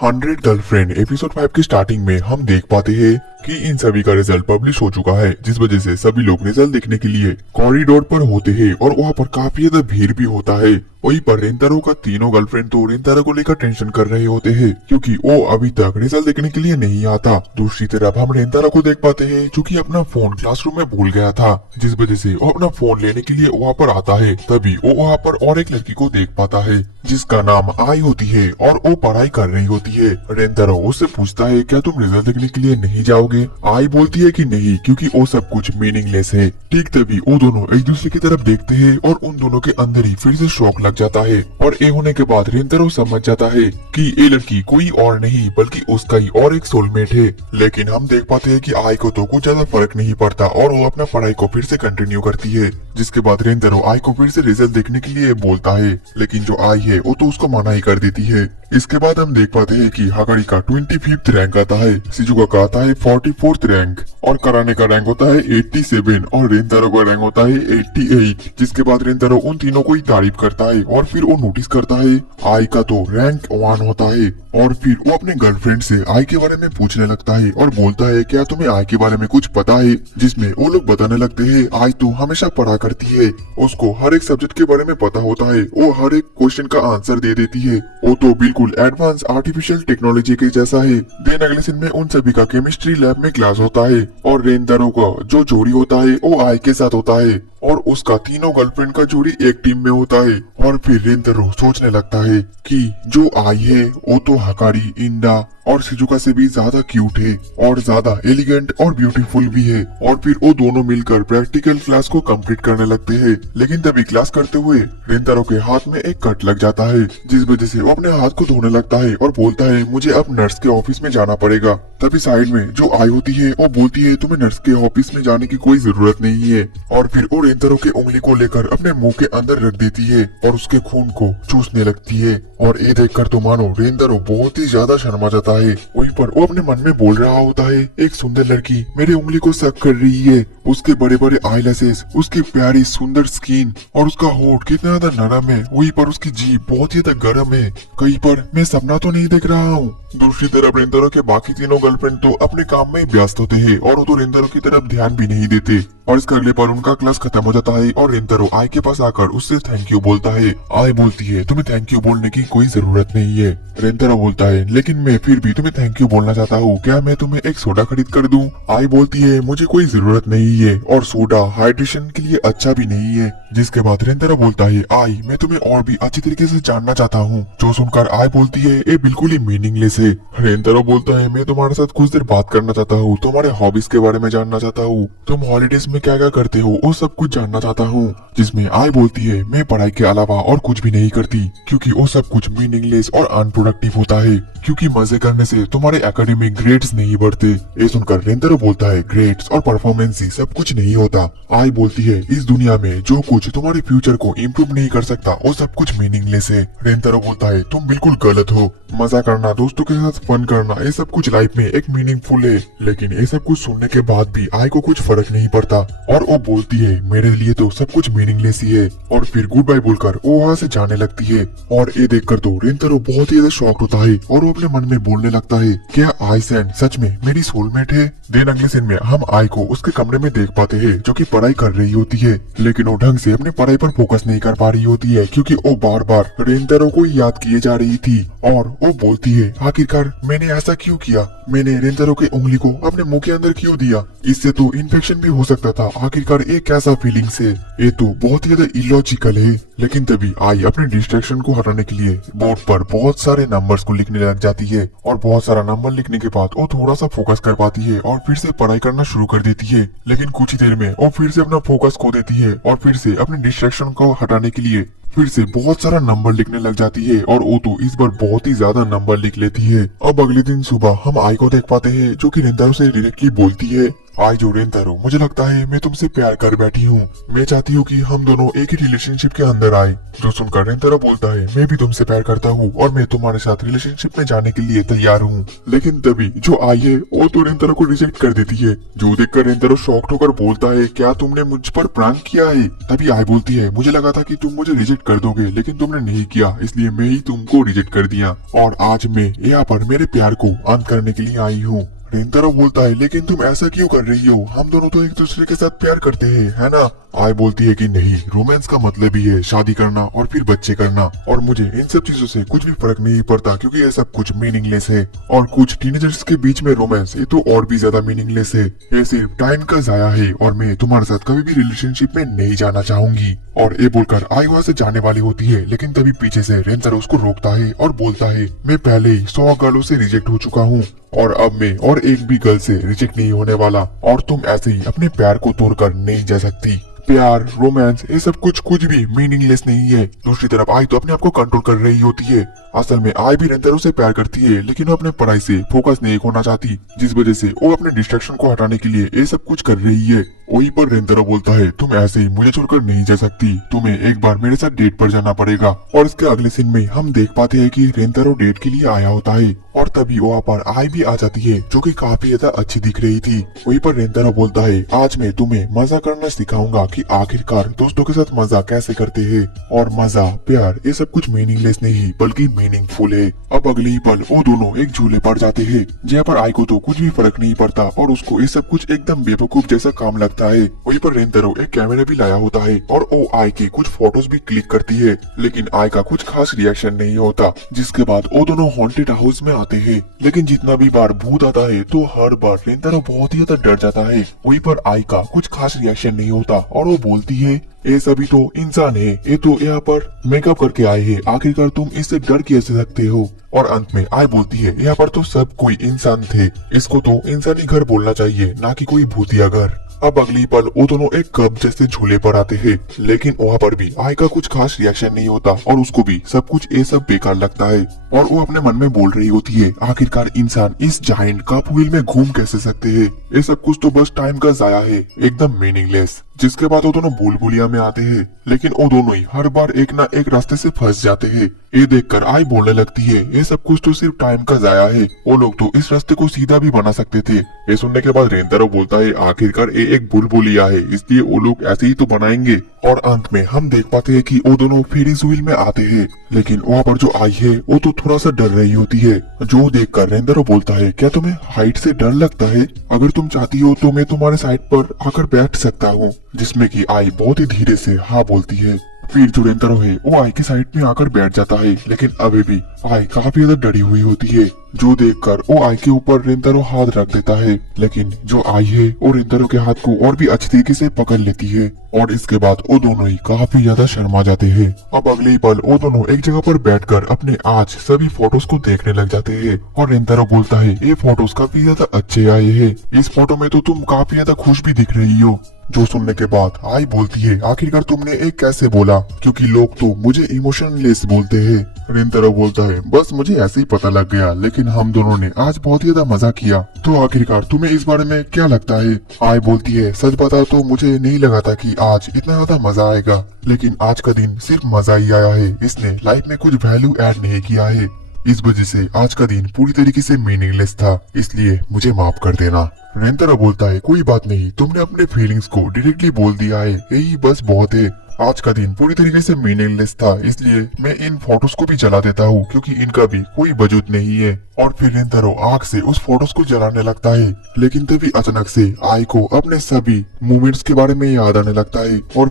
100 girlfriend episode 5 की starting में हम देख पाते हैं कि इन सभी का रिजल्ट पब्लिश हो चुका है, जिस वजह से सभी लोग रिजल्ट देखने के लिए कॉरिडोर पर होते हैं और वहाँ पर काफी ज्यादा भीड़ भी होता है। वहीं पर रेंतारो का तीनों गर्लफ्रेंड तो रेंतारो को लेकर टेंशन कर रहे होते हैं क्योंकि वो अभी तक रिजल्ट देखने के लिए नहीं आता। दूसरी तरफ हम रेंतारो को देख पाते हैं जो कि अपना फोन क्लासरूम में भूल गया था, जिस वजह से वो अपना फोन लेने के लिए वहाँ पर आता है। तभी वो वहाँ पर और एक लड़की को देख पाता है जिसका नाम आई होती है और वो पढ़ाई कर रही होती है। रेंतारो उससे पूछता है क्या तुम रिजल्ट देखने के लिए नहीं जाओगे? आई बोलती है कि नहीं, क्योंकि वो सब कुछ मीनिंगलेस है। ठीक तभी वो दोनों एक दूसरे की तरफ देखते हैं और उन दोनों के अंदर ही फिर से शौक लग जाता है और ये होने के बाद रेंतारो समझ जाता है कि ये लड़की कोई और नहीं बल्कि उसका ही और एक सोलमेट है। लेकिन हम देख पाते हैं कि आई को तो कुछ ज्यादा फर्क नहीं पड़ता और वो अपना पढ़ाई को फिर से कंटिन्यू करती है। जिसके बाद रेंतारो आई को फिर से रिजल्ट देखने के लिए बोलता है, लेकिन जो आई है वो तो उसको मना ही कर देती है। इसके बाद हम देख पाते हैं कि हगारी का 25th रैंक आता है, शिजुका का आता है 44th रैंक और कराने का रैंक होता है 87 और रेंतारो का रैंक होता है 88। जिसके बाद रेंतारो उन तीनों को ही तारीफ करता है और फिर वो नोटिस करता है आई का तो रैंक 1 होता है और फिर वो अपने गर्लफ्रेंड से आई के बारे में पूछने लगता है और बोलता है क्या तुम्हें आई के बारे में कुछ पता है? जिसमें वो लोग बताने लगते हैं आई तो हमेशा पढ़ा करती है, उसको हर एक सब्जेक्ट के बारे में पता होता है, वो हर एक क्वेश्चन का आंसर दे देती है, वो तो बिल्कुल एडवांस आर्टिफिशियल टेक्नोलॉजी के जैसा है। देन अगले दिन में उन सभी का केमिस्ट्री लैब में क्लास होता है और रेंतारो का जो जोड़ी होता है वो आई के साथ होता है और उसका तीनों गर्लफ्रेंड का जोड़ी एक टीम में होता है। और फिर रेंतारो सोचने लगता है कि जो आई है वो तो हकारी, इंडा और शिजुका से भी ज्यादा क्यूट है और ज्यादा एलिगेंट और ब्यूटीफुल भी है। और फिर वो दोनों मिलकर प्रैक्टिकल क्लास को कंप्लीट करने लगते हैं। लेकिन तभी क्लास करते हुए रेंतारो के हाथ में एक कट लग जाता है, जिस वजह से वो अपने हाथ को धोने लगता है और बोलता है मुझे अब नर्स के ऑफिस में जाना पड़ेगा। तभी साइड में जो आई होती है वो बोलती है तुम्हें नर्स के ऑफिस में जाने की कोई जरूरत नहीं है और फिर वो रेंतारो की उंगली को लेकर अपने मुंह के अंदर रख देती है और उसके खून को चूसने लगती है। और ये देखकर तो मानो रेंतारो बहुत ही ज्यादा शर्मा जाता है। वहीं पर वो अपने मन में बोल रहा होता है एक सुंदर लड़की मेरे उंगली को सक कर रही है, उसके बड़े बड़े आईलैशेस, उसकी प्यारी सुंदर स्किन और उसका होठ कितना ज्यादा नरम है, वहीं पर उसकी जीभ बहुत ही ज्यादा गर्म है, कहीं पर मैं सपना तो नहीं देख रहा हूँ। दूसरी तरफ रेंतारो के बाकी तीनों गर्लफ्रेंड तो अपने काम में व्यस्त होते हैं और वो तो रेंतारो की तरफ ध्यान भी नहीं देते। और इसके अगले पर उनका क्लास खत्म हो जाता है और रेंतारो आई के पास आकर उससे थैंक यू बोलता है। आई बोलती है तुम्हें थैंक यू बोलने की कोई जरूरत नहीं है। रेंतारो बोलता है लेकिन मैं फिर भी तुम्हें थैंक यू बोलना चाहता हूँ, क्या मैं तुम्हें एक सोडा खरीद कर दूं? आई बोलती है मुझे कोई जरूरत नहीं है और सोडा हाइड्रेशन के लिए अच्छा भी नहीं है। जिसके बाद रेंतारो बोलता है आई मैं तुम्हें और भी अच्छी तरीके से जानना चाहता हूँ। जो सुनकर आई बोलती है ये बिल्कुल ही मीनिंगलेस है। रेंतारो बोलता है मैं तुम्हारे साथ कुछ देर बात करना चाहता हूँ, तुम्हारे हॉबीज के बारे में जानना चाहता हूँ, तुम हॉलीडेज में क्या क्या करते हो वो सब कुछ जानना चाहता हूँ। जिसमें आई बोलती है मैं पढ़ाई के अलावा और कुछ भी नहीं करती क्योंकि वो सब कुछ मीनिंगलेस और अनप्रोडक्टिव होता है, क्योंकि मजे करने से तुम्हारे एकेडमिक ग्रेड्स नहीं बढ़ते। ये सुनकर रेंतारो बोलता है ग्रेड्स और परफॉर्मेंस ही सब कुछ नहीं होता। आई बोलती है इस दुनिया में जो कुछ तुम्हारे फ्यूचर को इम्प्रूव नहीं कर सकता वो सब कुछ मीनिंगलेस है। रेंतारो बोलता है तुम बिल्कुल गलत हो, मजा करना, दोस्तों के साथ फन करना ये सब कुछ लाइफ में एक मीनिंगफुल है। लेकिन ये सब कुछ सुनने के बाद भी आई को कुछ फर्क नहीं पड़ता और वो बोलती है मेरे लिए तो सब कुछ मीनिंगलेस ही है और फिर गुड बाय बोलकर वो वहाँ से जाने लगती है। और ये देखकर तो रेंतारो बहुत ही ज्यादा शॉक्ड होता है और वो अपने मन में बोलने लगता है क्या आई सैन सच में मेरी सोलमेट है? देन अगले सीन में हम आई को उसके कमरे में देख पाते हैं जो कि पढ़ाई कर रही होती है, लेकिन वो ढंग से अपनी पढ़ाई पर फोकस नहीं कर पा रही होती है क्योंकि वो बार बार रेंतारो को याद किए जा रही थी। और वो बोलती है आखिरकार मैंने ऐसा क्यों किया, मैंने रेंतारो की उंगली को अपने मुंह के अंदर क्यों दिया, इससे तो इन्फेक्शन भी हो सकता था, आखिरकार ये कैसा फीलिंग्स है, ये तो बहुत ही ज्यादा इलॉजिकल है। लेकिन तभी आई अपने डिस्ट्रैक्शन को हटाने के लिए बोर्ड पर बहुत सारे नंबर्स को लिखने लग जाती है और बहुत सारा नंबर लिखने के बाद वो थोड़ा सा फोकस कर पाती है और फिर से पढ़ाई करना शुरू कर देती है। लेकिन कुछ ही देर में वो फिर से अपना फोकस खो देती है और फिर से अपने डिस्ट्रैक्शन को हटाने के लिए फिर से बहुत सारा नंबर लिखने लग जाती है और वो तो इस बार बहुत ही ज्यादा नंबर लिख लेती है। अब अगले दिन सुबह हम आई को देख पाते हैं जो कि रेंतारो से डायरेक्टली बोलती है आज जो रेंतारो, मुझे लगता है मैं तुमसे प्यार कर बैठी हूँ। मैं चाहती हूँ कि हम दोनों एक ही रिलेशनशिप के अंदर आए। जो सुनकर रेंतारो बोलता है, मैं भी तुमसे प्यार करता हूँ और मैं तुम्हारे साथ रिलेशनशिप में जाने के लिए तैयार हूँ। लेकिन तभी जो आई है वो तो रेंतारो को रिजेक्ट कर देती है। जो देखकर रेंतारो शॉक्ड होकर बोलता है, क्या तुमने मुझ पर प्रैंक किया है? तभी आई बोलती है, मुझे लगा था कि तुम मुझे रिजेक्ट कर दोगे, लेकिन तुमने नहीं किया, इसलिए मैं ही तुमको रिजेक्ट कर दिया और आज मैं यहाँ पर मेरे प्यार को अंत करने के लिए आई हूँ। रेंतारो बोलता है, लेकिन तुम ऐसा क्यों कर रही हो? हम दोनों तो एक दूसरे के साथ प्यार करते हैं, है ना? आई बोलती है कि नहीं, रोमांस का मतलब ही है शादी करना और फिर बच्चे करना, और मुझे इन सब चीजों से कुछ भी फर्क नहीं पड़ता क्योंकि ये सब कुछ मीनिंगलेस है। और कुछ टीनेजर्स के बीच में रोमांस, ये तो और भी ज्यादा मीनिंगलेस है। ये सिर्फ टाइम का जाया है और मैं तुम्हारे साथ कभी भी रिलेशनशिप में नहीं जाना चाहूंगी। और ये बोलकर आई वहां से जाने वाली होती है, लेकिन तभी पीछे से रेंतारो उसको रोकता है और बोलता है, मैं पहले ही 100 गर्लों से रिजेक्ट हो चुका हूँ और अब मैं और एक भी गर्ल से रिजेक्ट नहीं होने वाला, और तुम ऐसे ही अपने प्यार को तोड़कर नहीं जा सकती। प्यार, रोमांस, ये सब कुछ भी मीनिंगलेस नहीं है। दूसरी तरफ आई तो अपने आप को कंट्रोल कर रही होती है। असल में आई भी रेंतारो से प्यार करती है, लेकिन वो अपने पढ़ाई से फोकस नहीं होना चाहती, जिस वजह से वो अपने डिस्ट्रैक्शन को हटाने के लिए ये सब कुछ कर रही है। वहीं पर रेंतारो बोलता है, तुम ऐसे ही मुझे छोड़कर नहीं जा सकती, तुम्हें एक बार मेरे साथ डेट पर जाना पड़ेगा। और इसके अगले सीन में हम देख पाते हैं कि रेंतारो डेट के लिए आया होता है और तभी वहाँ पर आई भी आ जाती है, जो कि काफी ज्यादा अच्छी दिख रही थी। वहीं पर रेंतारो बोलता है, आज मैं तुम्हें मजा करना सिखाऊंगा कि आखिरकार दोस्तों के साथ मजा कैसे करते हैं। और मजा, प्यार, ये सब कुछ मीनिंगलेस नहीं बल्कि मीनिंगफुल है। अब अगले ही पल वो दोनों एक झूले पर जाते हैं, जहाँ पर आई को तो कुछ भी फर्क नहीं पड़ता और उसको ये सब कुछ एकदम बेवकूफ जैसा काम लगता है। वहीं पर रेंतारो एक कैमरा भी लाया होता है और वो आई की कुछ फोटोज भी क्लिक करती है, लेकिन आई का कुछ खास रिएक्शन नहीं होता। जिसके बाद वो दोनों हॉन्टेड हाउस में आते हैं, लेकिन जितना भी बार भूत आता है तो हर बार रेंतारो बहुत ही ज्यादा डर जाता है। वहीं पर आई का कुछ खास रिएक्शन नहीं होता और वो बोलती है, ये सभी तो इंसान है, ये तो यहाँ पर मेकअप करके आए हैं, आखिरकार तुम इससे डर कैसे सकते हो? और अंत में आई बोलती है, यहाँ पर तो सब कोई इंसान थे, इसको तो इंसानी घर बोलना चाहिए, ना कि कोई भूतिया घर। अब अगली पल वो दोनों एक कप जैसे झूले पर आते हैं, लेकिन वहाँ पर भी आई का कुछ खास रिएक्शन नहीं होता और उसको भी सब कुछ ये सब बेकार लगता है। और वो अपने मन में बोल रही होती है, आखिरकार इंसान इस जायंट कप व्हील में घूम कैसे सकते हैं? ये सब कुछ तो बस टाइम का जाया है, एकदम मीनिंगलेस। जिसके बाद वो दोनों भूल भुलिया में आते हैं, लेकिन वो दोनों ही हर बार एक ना एक रास्ते से फंस जाते हैं। ये देखकर आई बोलने लगती है, ये सब कुछ तो सिर्फ टाइम का जाया है, वो लोग तो इस रास्ते को सीधा भी बना सकते थे। ये सुनने के बाद रेंतारो बोलता है, आखिरकार ये एक बुलबुलिया है, इसलिए वो लोग ऐसे ही तो बनाएंगे। और अंत में हम देख पाते हैं कि वो दोनों फेरिस व्हील में आते हैं, लेकिन वहाँ पर जो आई है वो तो थोड़ा सा डर रही होती है। जो देखकर रेंतारो बोलता है, क्या तुम्हें हाइट से डर लगता है? अगर तुम चाहती हो तो मैं तुम्हारे साइड पर आकर बैठ सकता हूँ। जिसमें कि आई बहुत ही धीरे से हाँ बोलती है। फिर जो रेंतारो है वो आई की साइड में आकर बैठ जाता है, लेकिन अभी भी आई काफी ज्यादा डरी हुई होती है। जो देखकर वो आई के ऊपर रेंतारो हाथ रख देता है, लेकिन जो आई है वो रेंतारो के हाथ को और भी अच्छी तरीके से पकड़ लेती है और इसके बाद वो दोनों ही काफी ज्यादा शर्मा जाते हैं। अब अगले ही पल वो दोनों एक जगह पर बैठकर अपने आज सभी फोटोज को देखने लग जाते हैं और रेंतारो बोलता है, ये फोटोज काफी ज्यादा अच्छे आए हैं, इस फोटो में तो तुम काफी ज्यादा खुश भी दिख रही हो। जो सुनने के बाद आई बोलती है, आखिरकार तुमने एक कैसे बोला, क्योंकि लोग तो मुझे इमोशनलेस बोलते हैं। रेंतारो बोलता है, बस मुझे ऐसे ही पता लग गया, लेकिन हम दोनों ने आज बहुत ही ज्यादा मजा किया, तो आखिरकार तुम्हें इस बारे में क्या लगता है? आई बोलती है, सच बता तो मुझे नहीं लगा था कि आज इतना ज्यादा मजा आएगा, लेकिन आज का दिन सिर्फ मजा ही आया है, इसने लाइफ में कुछ वैल्यू ऐड नहीं किया है। इस वजह से आज का दिन पूरी तरीके से मीनिंगलेस था, इसलिए मुझे माफ कर देना। रेंतारो बोलता है, कोई बात नहीं, तुमने अपने फीलिंग्स को डायरेक्टली बोल दिया है, यही बस बहुत है। आज का दिन पूरी तरीके से मीनिंगलेस था, इसलिए मैं इन फोटोज को भी जला देता हूँ, क्योंकि इनका भी कोई वजूद नहीं है। और फिर रेंतारो आग से उस फोटोज को जलाने लगता है, लेकिन तभी अचानक से आई को अपने सभी मूवमेंट्स के बारे में याद आने लगता है और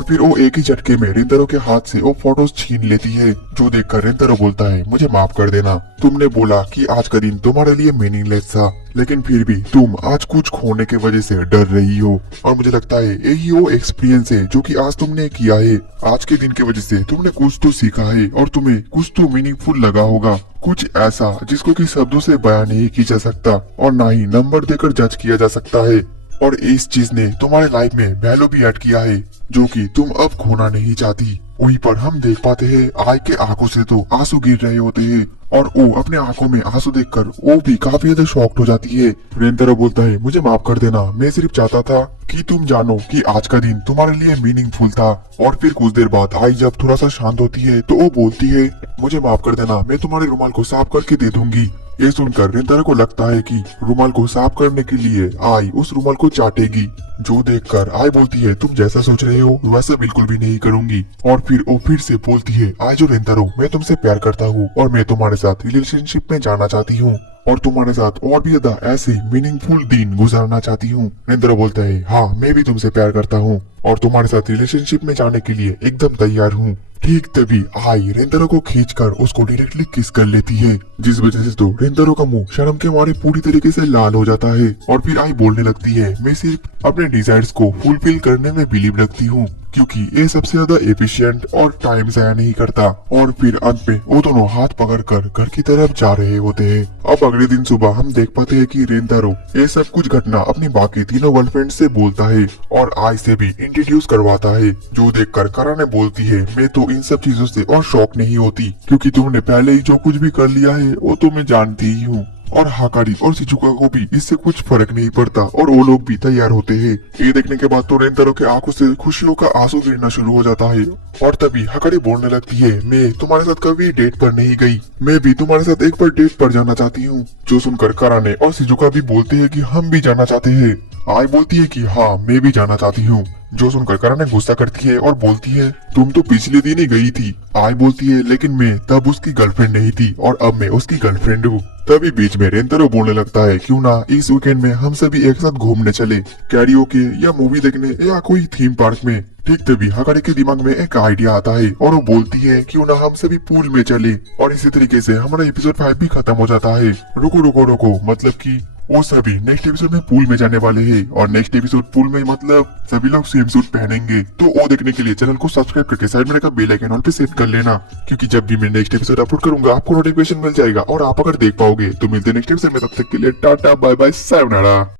फिर वो एक ही झटके में रेंतारो के हाथ से वो फोटोज छीन लेती है। जो देखकर रेंतारो बोलता है, मुझे माफ कर देना, तुमने बोला कि आज का दिन तुम्हारे लिए मीनिंगलेस था, लेकिन फिर भी तुम आज कुछ खोने के वजह से डर रही हो, और मुझे लगता है यही वो एक्सपीरियंस है जो कि आज तुमने किया है। आज के दिन की वजह से तुमने कुछ तो सीखा है और तुम्हें कुछ तो मीनिंगफुल लगा होगा, कुछ ऐसा जिसको कि शब्दों से बयान नहीं किया जा सकता और ना ही नंबर देकर जज किया जा सकता है। और इस चीज ने तुम्हारे लाइफ में वैल्यू भी ऐड किया है, जो कि तुम अब खोना नहीं चाहती। वहीं पर हम देख पाते हैं आई के आंखों से तो आंसू गिर रहे होते हैं और वो अपने आंखों में आंसू देखकर वो भी काफी ज्यादा शॉक्ड हो जाती है। रेंतारो बोलता है मुझे माफ कर देना, मैं सिर्फ चाहता था कि तुम जानो कि आज का दिन तुम्हारे लिए मीनिंगफुल था। और फिर कुछ देर बाद आई जब थोड़ा सा शांत होती है तो वो बोलती है मुझे माफ कर देना, मैं तुम्हारे रुमाल को साफ करके दे दूंगी। ये सुनकर रेंतारो को लगता है कि रुमाल को साफ करने के लिए आई उस रुमाल को चाटेगी, जो देखकर आई बोलती है तुम जैसा सोच रहे हो वैसा बिल्कुल भी नहीं करूंगी। और फिर वो फिर से बोलती है आई जो रेंतारो, मैं तुमसे प्यार करता हूँ और मैं तुम्हारे साथ रिलेशनशिप में जाना चाहती हूँ और तुम्हारे साथ और भी ज्यादा ऐसे मीनिंगफुल दिन गुजारना चाहती हूँ। रेंतारो बोलता है हाँ मैं भी तुमसे प्यार करता हूँ और तुम्हारे साथ रिलेशनशिप में जाने के लिए एकदम तैयार हूँ। ठीक तभी आई रेंतारो को खींचकर उसको डायरेक्टली किस कर लेती है, जिस वजह से तो रेंतारो का मुंह शर्म के मारे पूरी तरीके से लाल हो जाता है। और फिर आई बोलने लगती है मैं सिर्फ अपने डिजायर्स को फुलफिल करने में बिलीव रखती हूँ क्योंकि ये सबसे ज्यादा एफिशिएंट और टाइम जाया नहीं करता। और फिर अंत में वो दोनों हाथ पकड़कर घर की तरफ जा रहे होते हैं। अब अगले दिन सुबह हम देख पाते हैं कि रेंतारो ये सब कुछ घटना अपनी बाकी तीनों गर्लफ्रेंड से बोलता है और आई से भी इंट्रोड्यूस करवाता है, जो देखकर कारा ने बोलती है मैं तो इन सब चीजों से और शॉक नहीं होती क्योंकि तुमने पहले ही जो कुछ भी कर लिया है वो तो मैं जानती ही हूँ। और हाकारी और शिजुका को भी इससे कुछ फर्क नहीं पड़ता और वो लोग भी तैयार होते हैं। ये देखने के बाद तो रेंतारो के आंखों से खुशियों का आंसू गिरना शुरू हो जाता है और तभी हाकारी बोलने लगती है मैं तुम्हारे साथ कभी डेट पर नहीं गई, मैं भी तुम्हारे साथ एक बार डेट पर जाना चाहती हूँ। जो सुनकर काराने और शिजुका भी बोलते हैं कि हम भी जाना चाहते हैं। आई बोलती है कि हाँ मैं भी जाना चाहती हूँ, जो सुनकर काराने गुस्सा करती है और बोलती है तुम तो पिछले दिन ही गई थी। आई बोलती है लेकिन मैं तब उसकी गर्लफ्रेंड नहीं थी और अब मैं उसकी गर्लफ्रेंड हूँ। तभी बीच में रेंतारो बोलने लगता है क्यों ना इस वीकेंड में हम सभी एक साथ घूमने चले, कैरियोके या मूवी देखने या कोई थीम पार्क में। ठीक तभी हाकारी के दिमाग में एक आइडिया आता है और वो बोलती है क्यों ना हम सभी पूल में चले। और इसी तरीके से हमारा एपिसोड 5 भी खत्म हो जाता है। रुको रुको रुको, मतलब कि वो सभी नेक्स्ट एपिसोड में पूल में जाने वाले हैं और नेक्स्ट एपिसोड पूल में मतलब सभी लोग स्विम सूट पहनेंगे। तो वो देखने के लिए चैनल को सब्सक्राइब करके साइड में रखा बेल आइकन ऑन पे सेट कर लेना, क्योंकि जब भी मैं नेक्स्ट एपिसोड अपलोड करूंगा आपको नोटिफिकेशन मिल जाएगा और आप अगर देख पाओगे। तो मिलते हैं नेक्स्ट एपिसोड में, तब तक के लिए टाटा बाय बाय सायोनारा।